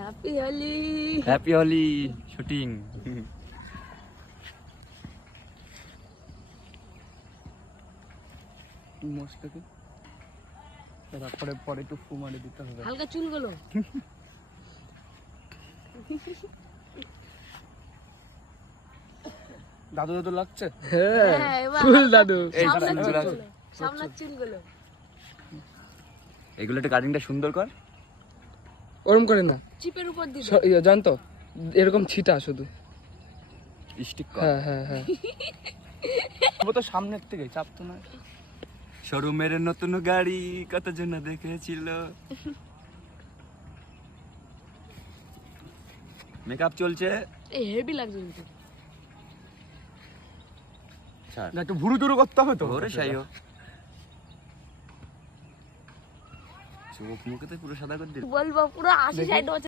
Happy Holi. Happy Holi shooting. মোস্টকে তারপরে পরে একটু ফু মারি দিতে হবে। হালকা চুলগুলো দাদু দাদু লাগছে। হ্যাঁ, এবার ফুল দাদু। এই সামনের চুলগুলো আছে। চুলগুলো, সামনের চুলগুলো। এগুলো একটু কাটিংটা সুন্দর কর। ওরম করে না, চিপের উপর দিবে। জানতো এরকম ছিটা শুধু। স্টিক কর। হ্যাঁ হ্যাঁ হ্যাঁ। ও তো সামনের থেকে চাপ তো না। শোরুমের নতুন গাড়ি কতজন দেখেছিল। মেকআপ চলছে। এই হেভি লাগছে কিন্তু। ছাড়। না একটু ভুরু টুরু করতে হবে তো। ওরে সাইও। চোখ মুখে তো পুরো সাদা করে দিল। বলবো পুরো 80 60 বছর